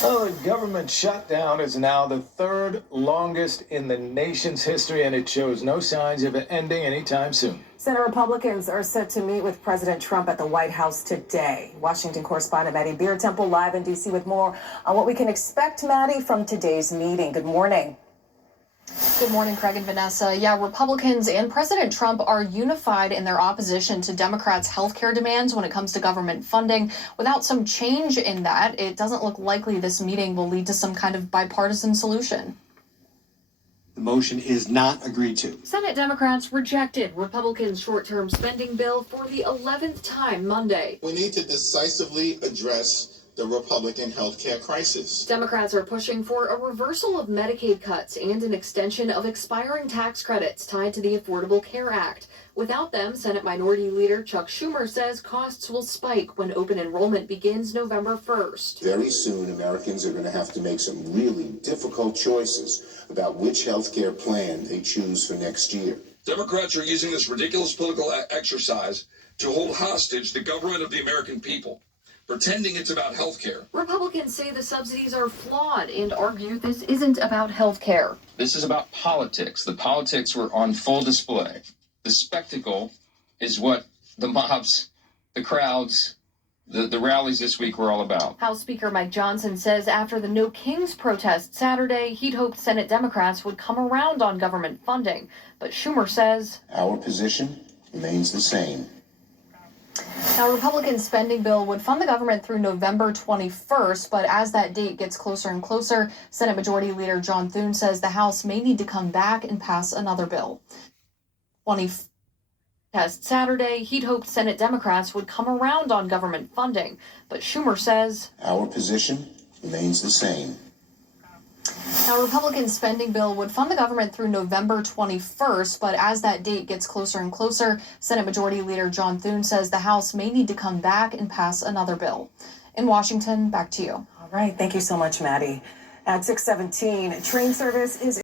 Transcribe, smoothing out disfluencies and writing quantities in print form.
Well, the government shutdown is now the third longest in the nation's history, and it shows no signs of ending anytime soon. Senate Republicans are set to meet with President Trump at the White House today. Washington correspondent Maddie Biertempfel live in D.C. with more on what we can expect, Maddie, from today's meeting. Good morning. Good morning, Craig and Vanessa. Yeah, Republicans and President Trump are unified in their opposition to Democrats' health care demands when it comes to government funding. Without some change in that, it doesn't look likely this meeting will lead to some kind of bipartisan solution. The motion is not agreed to. Senate Democrats rejected Republicans' short-term spending bill for the 11th time Monday. We need to decisively address the Republican health care crisis. Democrats are pushing for a reversal of Medicaid cuts and an extension of expiring tax credits tied to the Affordable Care Act. Without them, Senate Minority Leader Chuck Schumer says costs will spike when open enrollment begins November 1st. Very soon, Americans are going to have to make some really difficult choices about which health care plan they choose for next year. Democrats are using this ridiculous political exercise to hold hostage the government of the American people, pretending it's about health care. Republicans say the subsidies are flawed and argue this isn't about health care. This is about politics. The politics were on full display. The spectacle is what the mobs, the crowds, the rallies this week were all about. House Speaker Mike Johnson says after the No Kings protest Saturday, he'd hoped Senate Democrats would come around on government funding. But Schumer says Our position remains the same. Now, Republican spending bill would fund the government through November 21st, but as that date gets closer and closer, Senate Majority Leader John Thune says the House may need to come back and pass another bill. Test Saturday, he'd hoped Senate Democrats would come around on government funding, but Schumer says Our position remains the same. Now, Republican spending bill would fund the government through November 21st, but as that date gets closer and closer, Senate Majority Leader John Thune says the House may need to come back and pass another bill. In Washington, back to you. All right. Thank you so much, Maddie. At 6:17, train service is